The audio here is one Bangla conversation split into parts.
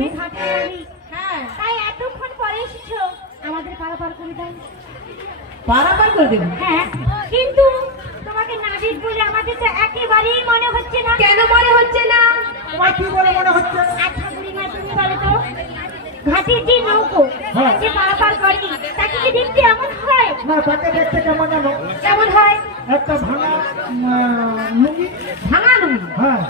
তুমি ঘাটে যাবি। হ্যাঁ, তাই এতক্ষণ পরে এসেছো, আমাদের পারাপার করে দাও। পারাপার করে দেবো? হ্যাঁ, কিন্তু তোমাকে নাবিক বলে আমাদের তো একেবারেই মনে হচ্ছে না। কেন মনে হচ্ছে না? তোমার কি বলে মনে হচ্ছে? আচ্ছা বুড়িমা, তুমি বলো তো, ঘাটের যে নৌকো যে পারাপার করে তাকে কি দেখতে এমন হয়? না, তাকে দেখতে কেমন জানো? কেমন হয়? একটা ভাঙা লুঙ্গি। ভাঙা নুঙ্গি? হ্যাঁ।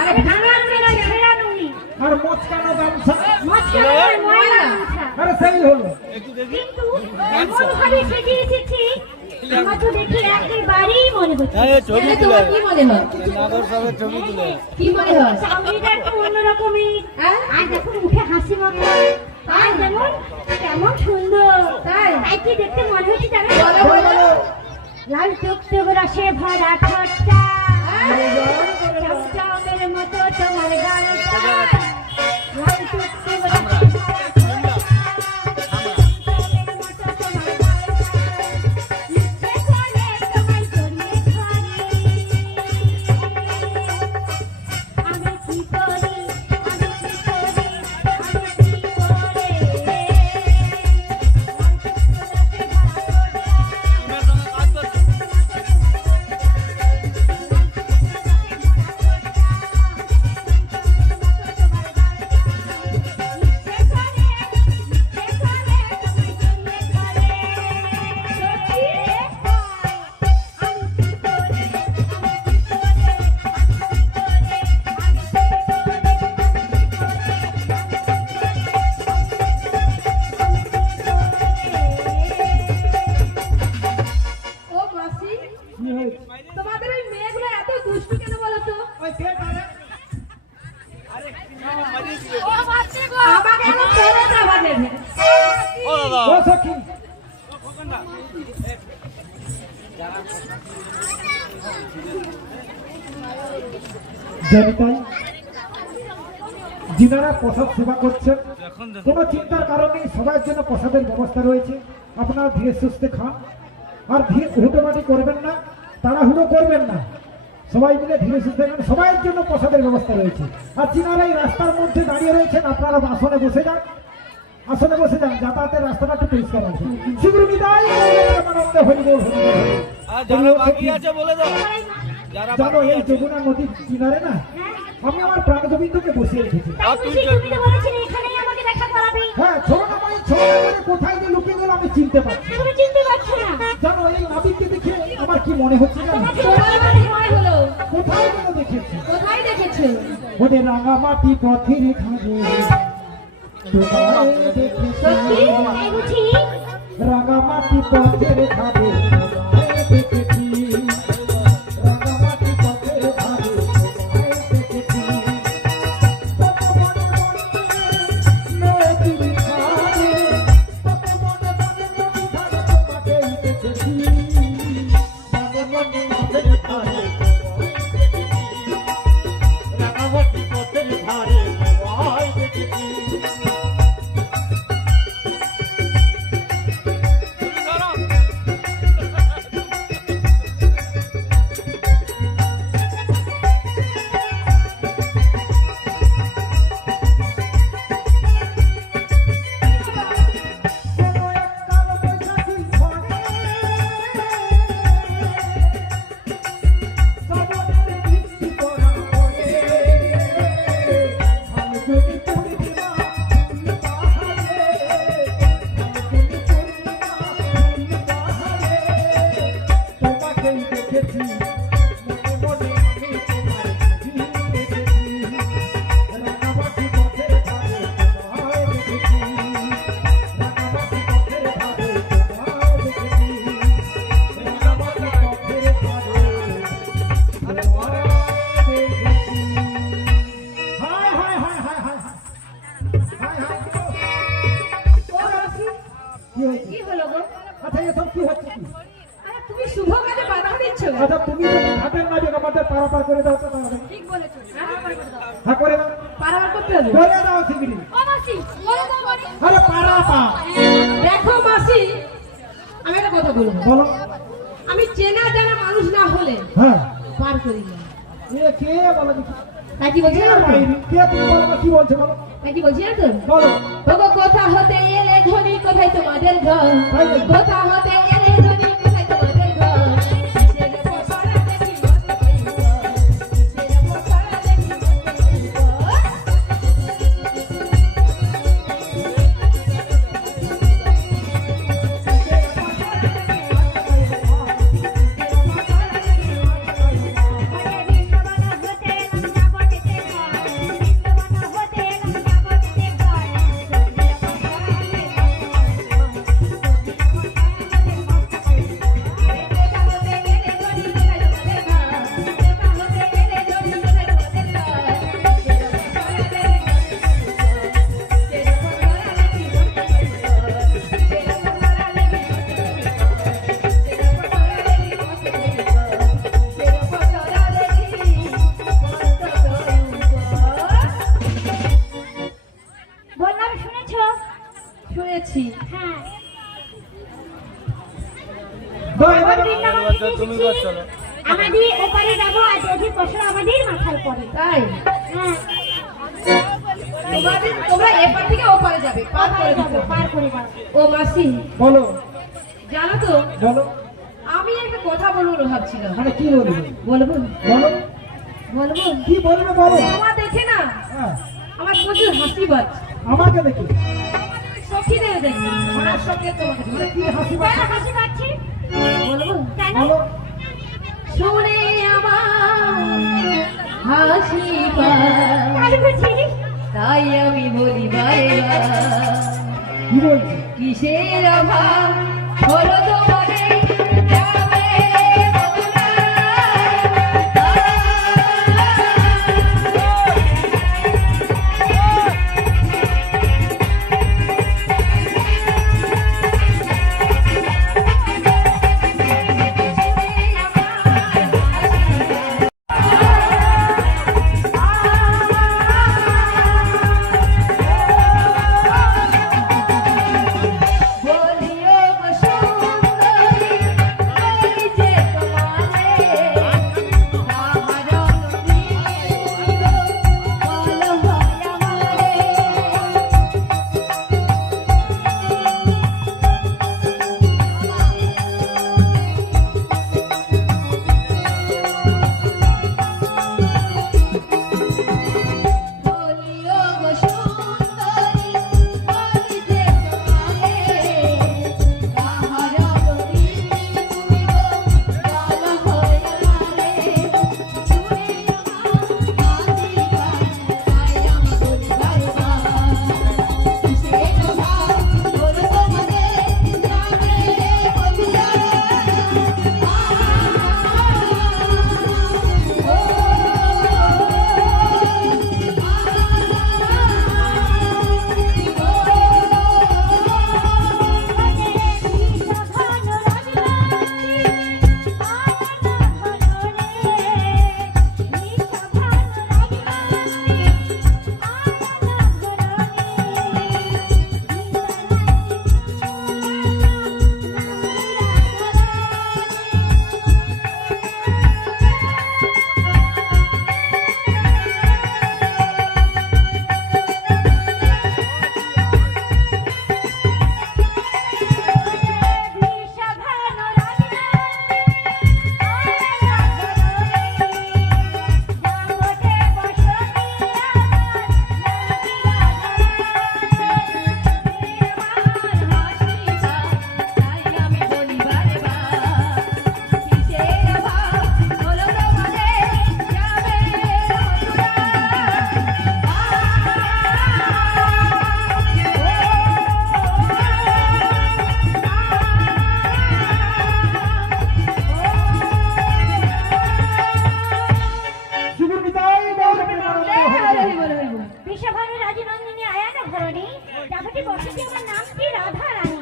আরে ভাঙা নুঙ্গি নয়, ছেঁড়া নুঙ্গি। আর মোচকানো গামছা। মস্কানো নয়, ময়লা গামছা। আরে সেই হলো। কিন্তু এমন ভাবে সেজে এসেছি, আমার তো দেখে একেবারেই মনে হচ্ছে। তাহলে তোমার কি মনে হয়? কি মনে হয়? চাউরিটা একটু অন্যরকমই। হ্যাঁ? আর দেখো মুখে হাসি মাখা, আর যেমন কেমন সুন্দর। তাই কি দেখতে মনে হচ্ছে জানো? বলো বলো। লাল টুকটুক রসে ভরা ঠোঁটটা, চমচমের মতো তোমার গালটা। লাল টুকটুক রসে ভরা ঠোঁটটা, চমচমের মতো তোমার গালটা। ইচ্ছে করে তোমায় জড়িয়ে ধরি। আমি কি করি, আমি কি করি, আমি কি করে। ও মাসি, কি হয়েছে? তোমাদের ওই মেয়েগুলো এত দুষ্টু কেন বলো তো? ওই কে করে? আমাকে এখন বলে দেওয়া নেবে। ও সখী। জনিতাই, যিনারা প্রসাদ সেবা করছেন, কোনো চিন্তার কারণ নেই, সবার জন্য প্রসাদের ব্যবস্থা রয়েছে। আপনারা ধীরে সুস্থে খান, আর ধীরে হুটোমাটি করবেন না, তাড়াহুড়ো করবেন না, সবাই মিলে ধীরে সুস্থে খান। সবার জন্য প্রসাদের ব্যবস্থা রয়েছে। আর যিনারা এই রাস্তার মধ্যে দাঁড়িয়ে রয়েছেন, আপনারা আসনে বসে যান, আসনে বসে যান, যাতায়াতের রাস্তাটা একটু পরিষ্কার আছে। শীঘ্র বিদায়, আনন্দে হরিবোল হরিবোল। যারা বাকি আছে বলে দাও। যারা জানো এই যমুনা নদীর কিনারে না, আমি আমার প্রাণগোবিন্দকে বসিয়ে রেখেছি। তুমি তো বলেছিলে এখানেই আমাকে দেখা করাবে। হ্যাঁ, ছোট মাই ছোট করে কোথায় যে লুকিয়ে গেল আমি চিনতে পারছি। তুমি চিনতে পারছো না? জানো এই নাবিককে দেখে আমার কি মনে হচ্ছে জানো? তোমার মনে হয় হলো? কোথায় যেন দেখেছি। কোথায় দেখেছো? ওদের রাঙামাটি পথের ধারে তোমায় দেখেছি। সত্যি? এই বুঝি? রাঙামাটি পথের ধারে তোমায় দেখেছি। রাঙামাটি পথের ধারে তোমায় দেখেছি। কত মনে মনে নদীর ধারে, কত মনে মনে নদীর ধারে তোমাকেই দেখেছি। মনে মনে নদীর ধারে তোমায় দেখেছি। রাঙামাটি পথের ধারে তোমায় দেখেছি। কোনো এক কালো বৈশাখী ঝড়ে শ্রাবণের বৃষ্টি পড়া পড়ে। ফাল্গুনী পূর্ণিমা ফুল বাহারে, ফাল্গুনী পূর্ণিমা ফুল বাহারে। তোমাকেই দেখেছি, মনে মনে আমি তোমায় ছবি এঁকেছি। রাঙামাটি পথের ধারে তোমায় দেখেছি। রাঙামাটি পথের ধারে তোমায় দেখেছি। রাঙামাটি পথের ধারে তোমায় দেখেছি। হায় হায় হায় হায় হায় হায়। হায় হায় গো। ও মাসি, কি হয়েছে? কি হলো গো? আচ্ছা এসব কি হচ্ছে কি? আরে তুমি শুভ কাজে বাধা দিচ্ছ কেন? আচ্ছা তুমি যদি ঘাটের নাবিক আমাদের পারাপার করে দাও তো তাহলে। ঠিক বলেছো। হ্যাঁ করে দাও, পারাবার করতে হবে। করে দাও শিগগিরি। ও মাসি, বলে দাও মানে। আরে পারাপা দেখো মাসি, আমি একটা কথা বলবো। বলো। আমি চেনা জানা মানুষ না হলে হ্যাঁ পার করি না। এ কে বলো দেখি? তা কি বলছি না কে তুমি বলো না, কি বলছো বলো কি বলছি না তো বলো। ওগো কোথা হতে এলে ধনী কোথায় তোমাদের ঘর কোথা হতে এলে ধনী কোথায় তোমাদের ঘর ছেলে পোষারা দেখি মন কইব ছেলে পোষারা দেখি মন কইব বললাম শুনেছো? শুনেছি হ্যাঁ। দাও, এবার এবার বৃন্দাবন এবার তো থেকে তুমি এসেছি। চলো। আমাদের ওপারে যাবো আর অধিক বছর আমাদের মাথায় পড়ে। তাই হ্যাঁ, তোমরা এপার থেকে ওপারে যাবে পার করে যাবো, দিতে পার করে যাবো। ও মাসি বলো জানো তো বলো, আমি একটা কথা বলবো ভাবছিলাম মানে কি বলবে বলবো বলো, বলবো কি বলবে বলো। তোমার দেখে না হ্যাঁ, আমার প্রচুর হাসি পাচ্ছে আমাকে দেখি সখীদের দেখি আমার সঙ্গে তোমাকে মানে কি হাসি কেন পাচ্ছে হাসি পাচ্ছি? বলবো কেন? বলো। শুনে আমার হাসি পায় কালী বুঝি? তাই আমি বলি বারে কি বলছি কিসের অভাব হলো তোমারে যাবে বলিও গো সুন্দরী এই যে তোমারে তাহার নদী বল হয় আমারে বলিও গো সুন্দরী এই যে তোমারে তাহার নদী বল হয় আমারে শুনে আমার হাসি পায় তাই আমি বলি বারবার কিসের অভাব হলো তোমারে যাবে বন্ধুরা শুভর বিদায় বল বিশ্বভানু রাজনন্দিনী আয়ানা ধরণী যাবটি বসতি আমার নাম কি রাধা রানী।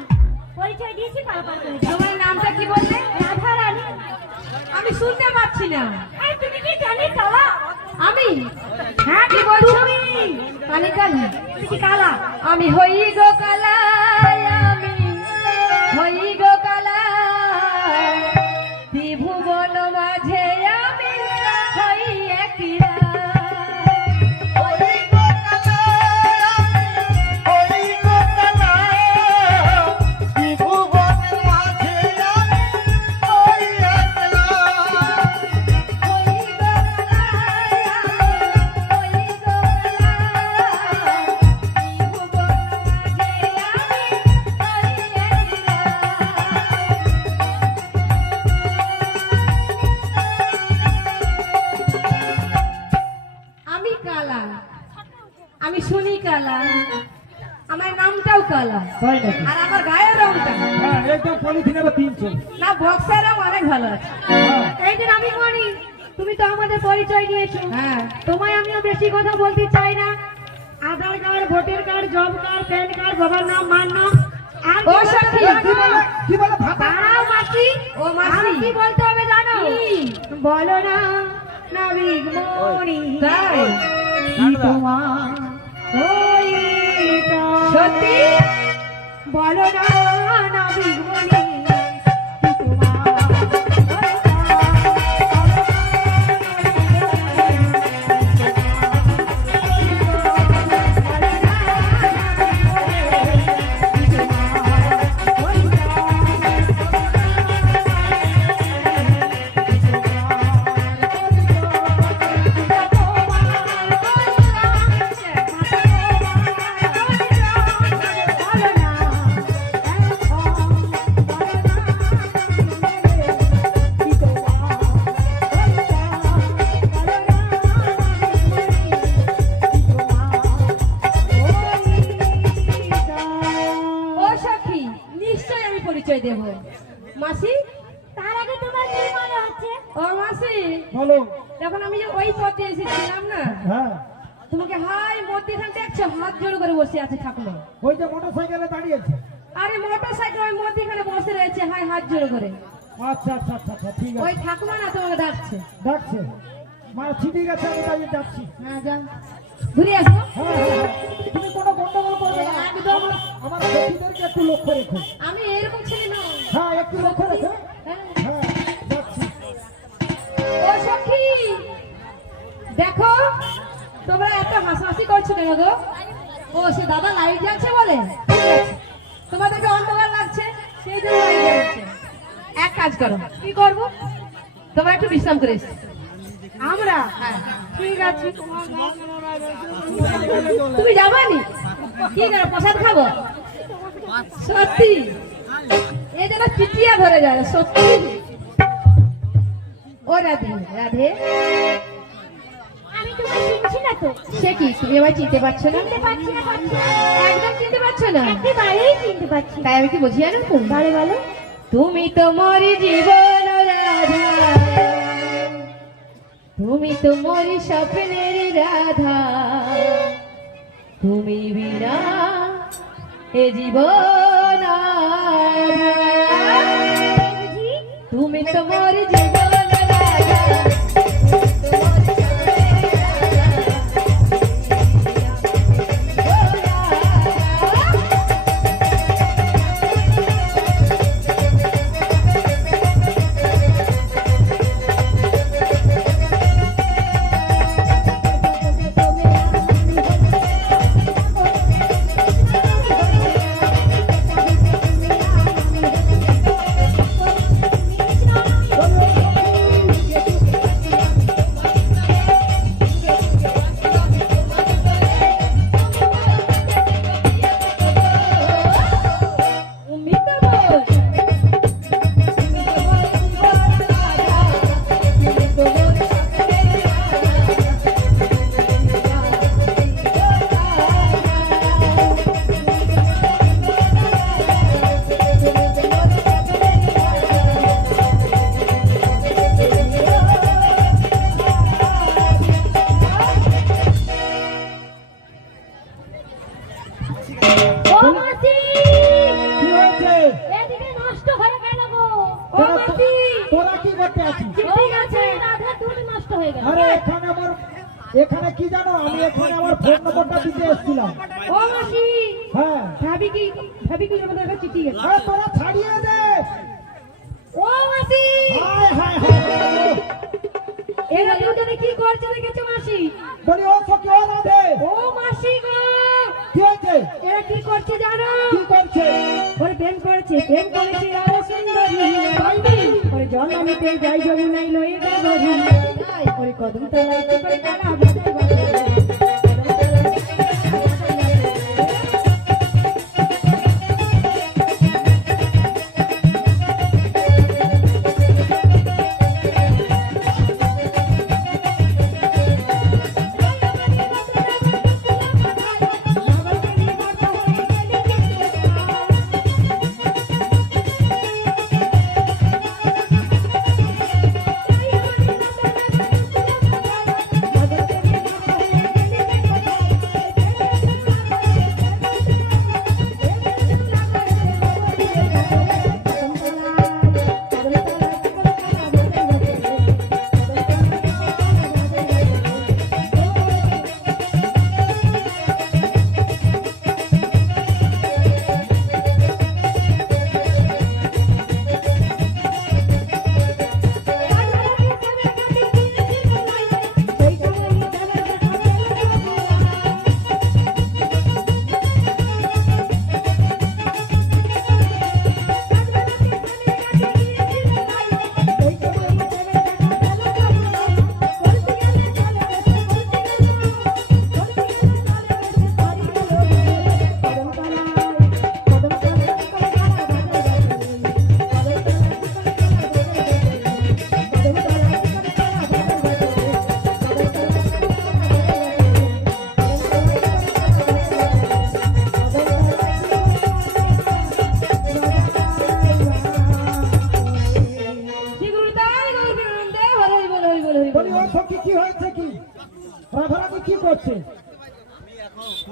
পরিচয় দিয়েছি পারাপার করে যাও। তোমার নামটা কি বললে রাধা রানী। আমি শুনতে পাচ্ছি না এই তুমি কি জানি কালা? আমি হ্যাঁ কি বলছো তুমি। কালি কালি তুমি কি কালা? আমি হই গো কালা আমি হই গো কালা ত্রিভুবন মাঝে আমি হই একলা কালা, আমার নামটাও কালা, তাই নাকি? আর আমার গায়ের রংটা হ্যাঁ, একদম পলিথিনের 300। না, বক্সের রং অনেক ভালো আছে। হ্যাঁ, এই দিন আমি মনি, তুমি তো আমাদের পরিচয় দিয়েছো, হ্যাঁ, তোমায় আমিও বেশি কথা বলতে চাই না। Aadhaar card, voter card, job card, PAN card, বাবার নাম, মার নাম, আর ও কি সখী, বলতে কি জানো? বলে? কি বলে ভাতা? দাঁড়াও মাসি, ও মাসি। আর কি বলতে হবে জানো? কি? বলো না নাবিক মনি, তাই? কি তোমার ওইটা? সত্যি? বলো না নাবিক মনি, কি তোমার ও সখী, নিশ্চয়ই আমি পরিচয় দেব। মাসি, তার আগে তোমার কি মনে হচ্ছে? ও মাসি, বলো। তখন আমি যে ওই পথে এসেছিলাম না, হ্যাঁ, তোমাকে হাই মধ্যখান দেখছো, হাত জোড় করে বসে আছে ঠাকুমা। ওই যে মোটরসাইকেলে দাঁড়িয়েছে। আরে মোটর সাইকেল ওই মধ্যখানে বসে রয়েছে, হাই হাত জোড় করে। আচ্ছা আচ্ছা আচ্ছা আচ্ছা, ঠিক ওই আছে। ঠাকুমা না তোমাকে ডাকছে। ডাকছে? মাছি, ঠিক আছে, আমি তাই যাচ্ছি। হ্যাঁ, যাও, ঘুরে আসবো। হ্যাঁ, হ্যাঁ, হ্যাঁ। তুমি কোনো গন্ডগোল করবে না। একদম। আমার সখীদেরকে একটু লক্ষ্য রেখো। আমি এরকম ছেলে নই। হ্যাঁ, একটু লক্ষ্য রেখো। হ্যাঁ। হ্যাঁ, যাচ্ছি। ও সখী, দেখো তোমরা এত হাসাহাসি করছো কেন গো? ও সে দাদা লাইট জ্বালছে বলে? ঠিক আছে, তোমাদেরকে অন্ধকার লাগছে সেই জন্য লাইট জ্বালছে। এক কাজ করো। কি করবো? তোমরা একটু বিশ্রাম করে এসো। আমরা? হ্যাঁ। ঠিক আছে। তুমি যাবানি? কি করো, প্রসাদ খাবো? সত্যি এই যেন চিটিয়া ধরে যায়, সত্যি। ও রাধে, রাধে, আমি তোমায় চিনছি না তো। সে কি তুমি আমায় চিনতে পারছো না? চিনতে পারছি না, পারছি না। একদম চিনতে পারছো না? একেবারেই চিনতে পারছি না। তাই আমি কি বুঝি জানো তো? বলো বলো। তুমি তো মরি জীবন রাধা, তুমি তো মরি স্বপ্নের রাধা, তুমি বিনা এ জীবন আধা। বুঝি? তুমি তো মরি জীবন রাধা, তুমি তো মরি স্বপ্নের রাধা। তুমি তো মরি, তুমি তো মরি জীবন রাধা, তুমি তো মরি স্বপ্নের ও মাসি! কি হয়েছে? এদিকে নষ্ট হয়ে গেল গো। ও তোরা- মাসি! তোরা কি করতে আছিস? চিঠি গেছে, রাধা দুধ নষ্ট হয়ে গেল। আরে এখানে কি জানো, আমি এখানে আমার ফোন নম্বরটা দিতে এসেছিলাম। ও মাসি! হ্যাঁ, ভাবি কি আমাদের কাছে চিঠি গেছে। আরে তোরা ছাড়িয়ে দে। ও মাসি! হায় হায় হায় হায়। এরা দুজনে কি করছে দেখেছো মাসি? বলি ও সখী, ও রাধে, ও মাসি গো! কি হয়েছে? এরা কি করছে জানো? কি করছে? ওরে প্রেম করেছে আরো সুন্দরী। ওরে জল আনিতে যাই যমুনাই লয়ে গাগরি। ওরে কদম তলাইতে করে কালা বিছাই বাঁধে।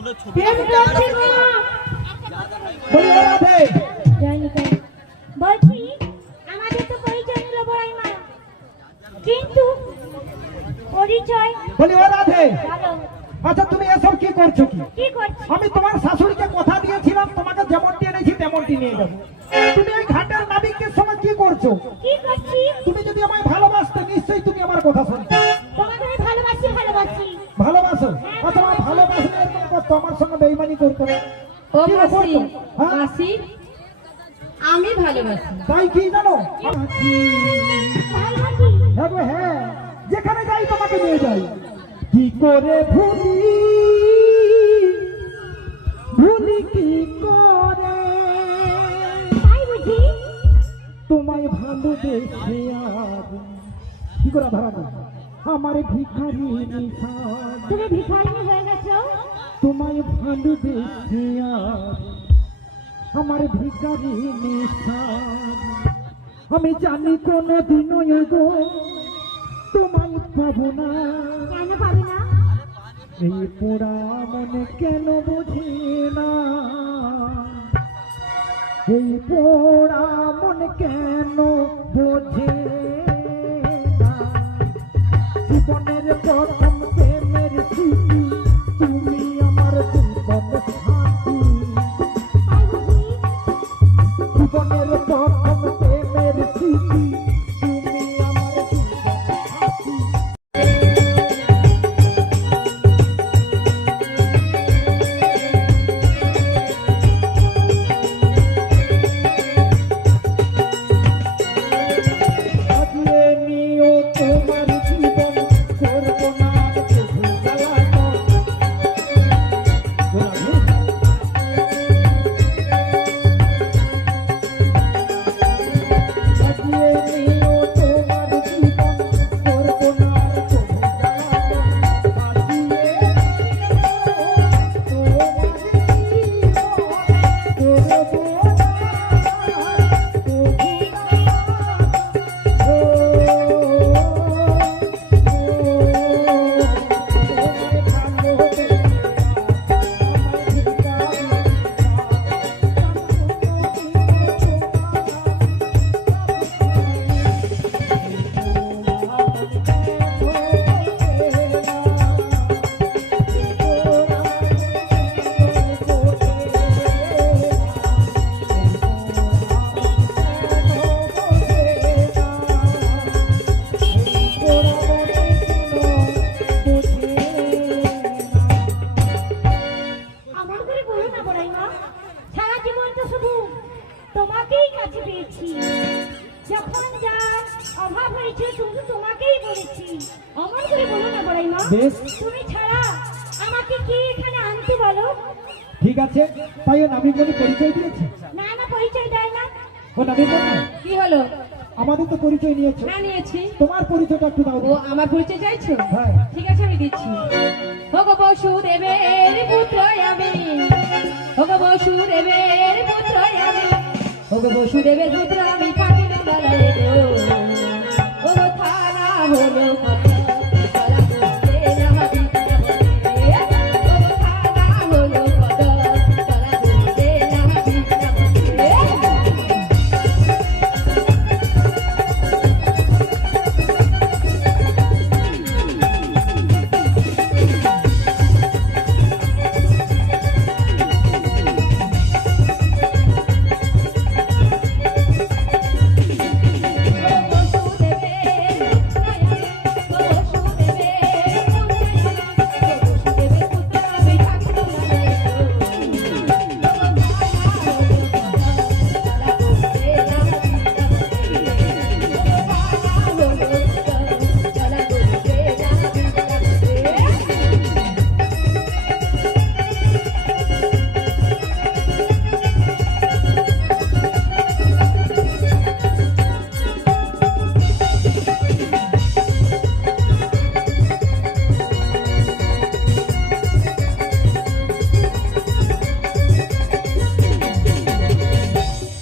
ফোনে ছবি প্রেম করছি গো। বলি ও রাধে, যাইনি কেন? বলছি আমাদের তো পরিচয় নিল বড়াই মা, কিন্তু পরিচয় বলি ও রাধে, ভালো। আচ্ছা তুমি এসব কি করছো কি? কি করছি? আমি তোমার শাশুড়িকে কথা দিয়েছিলাম তোমাকে যেমনটি এনেছি তেমনটি নিয়ে যাবো। তুমি এই ঘাটের নাবিকের সময় কি করছো? কি করছি? তুমি যদি আমায় ভালোবাসতে নিশ্চয়ই তুমি আমার কথা শুনতে। তোমাকে আমি ভালোবাসি ভালোবাসি। ভালোবাসো? আচ্ছা আমার ভালোবাসলে এরকম করতো, আমার সঙ্গে বেইমানি করতো না। ও কি মাসি, করতো? হ্যাঁ? মাসি আমি ভালোবাসি। তাই কি জানো? তাই নাকি? হ্যাঁ গো হ্যাঁ, যেখানে যাই তোমাকে নিয়ে যাই। কি করে ভুলি, ভুলি কি করে তাই বুঝি? তোমায় ভালোবেসে আর কি করে ধরাবো আমার ভিখারি নিশান। তুমি ভিখারিনী হয়ে গেছো? তোমায় ভালোবেসে আর আমার ভিখারি নিশান। আমি জানি কোনো দিনও গো তোমায় পাবো না। কেন পাবে না? এই পোড়া মনে কেন বোঝে না, এই পোড়া মনে কেন বোঝে না। জীবনের প্রথম প্রেমের স্মৃতি তুমি আমার জীবন সাথী। তাই বুঝি? জীবনের প্রথম প্রেমের স্মৃতি তুমি আমার জীবন সাথী। সাজিয়ে নিও তোমার জীবন, করবো না আর শুধু জ্বালাতন। সাজিয়ে নিও তোমার জীবন, করবো না আর শুধু জ্বালাতন। সাজিয়ে নিও তোমার জীবন, করবো না আর শুধু আমার করে বলো না বড়াই মা, সারা জীবন তো শুধু তোমাকেই কাছে পেয়েছি। যখন যা অভাব হয়েছে শুধু তোমাকেই বলেছি। আমার করে বলো না বড়াই মা, বেশ। তুমি ছাড়া আমাকে কি এখানে আনতে বলো? ঠিক আছে, তাই ও নাবিকমণি পরিচয় দিয়েছে। না না, পরিচয় দেয় না। ও নাবিকমণি, কি হলো? আমাদের তো পরিচয় নিয়েছো, না নিয়েছি। তোমার পরিচয়টা একটু দাও। ও আমার পরিচয় চাইছো? হ্যাঁ। ঠিক আছে আমি দিচ্ছি। ওগো বসুদেবের পুত্র আমি, ওগো বসুদেবের পুত্র আমি, ওগো বসুদেবের পুত্র আমি থাকি না দাঁড়ালে গো। ওগো থানা হলো কত, তারা করতে না ভাবি বলে। ওগো থানা হলো কত, তারা করতে না ভাবি বলে।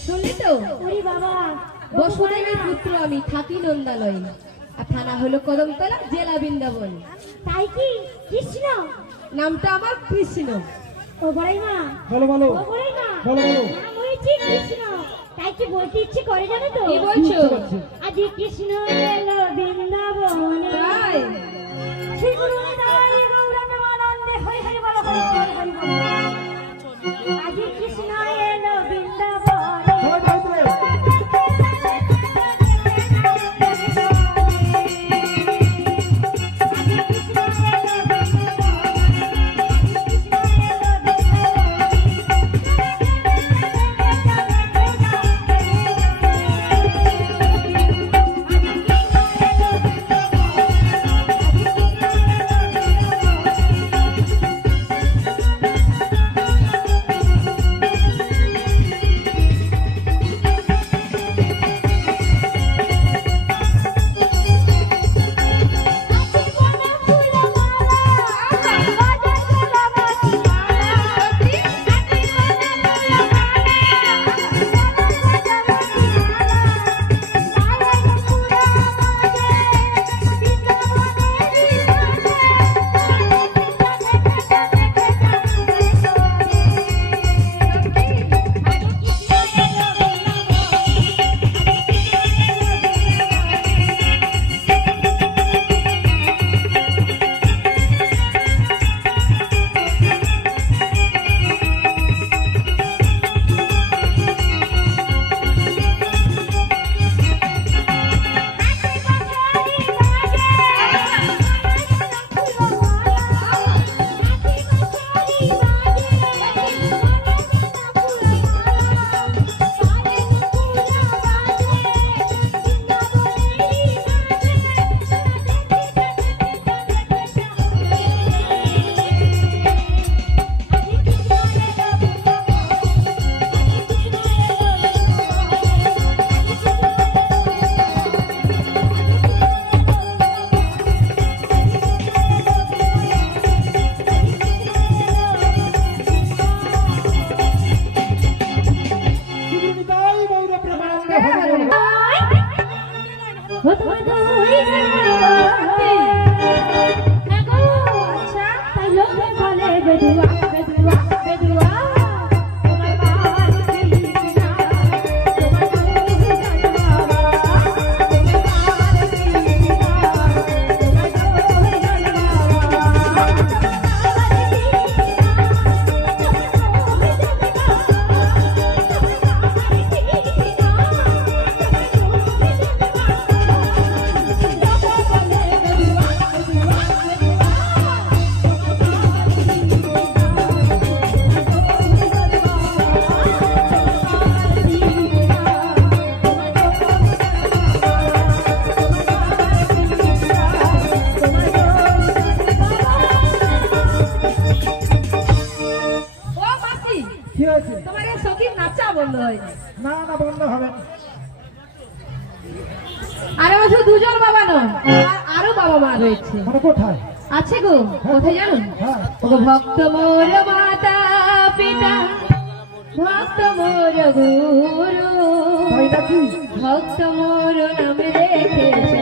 শুনলি তো? ওরে বাবা, বসুদেবের পুত্র আমি থাকি নন্দালয়ে, আর থানা হলো কদমতলা, জেলা বৃন্দাবন। তাই কি? কৃষ্ণ? নামটা আমার কৃষ্ণ। ও বড়াই মা, বলো বলো ও বড়াই মা, বলো বলো নাম হয়েছে কৃষ্ণ, তাই কি বলতে ইচ্ছে করে জানো তো? কি বলছো? আজ কৃষ্ণ এলো বৃন্দাবনে, তাই শ্রী গুরু নিতাই গৌরাঙ্গমানন্দে হরি হরি বলো, হরি বল, হরি বল। আজ কৃষ্ণ এলো বৃন্দাবনে, সবাই বলবে গুরু নিতাই গৌর প্রেমানন্দে হরি বল। ও তোমার দই জানাতে, আগো আচ্ছা তাই লোক বলে বেদুয়া বেদুয়া বেদুয়া, তোমার বাবার কৃষ্ণা, তোমার দই জানাবা, তোমার বাবার কৃষ্ণা, তোমার দই ও মাসি, কি হয়েছে? তোমার এই সখীর নাচা বন্ধ হয় না না বন্ধ হবে না। আরে ও শুধু দুজন বাবা নয়, আরো বাবা মা রয়েছে। মানে কোথায়? আছে গো, কোথায় জানো? হ্যাঁ ও ভক্ত মোর মাতা পিতা, ভক্ত মোর গুরু, তাই নাকি? ভক্ত মোর নাম রেখেছে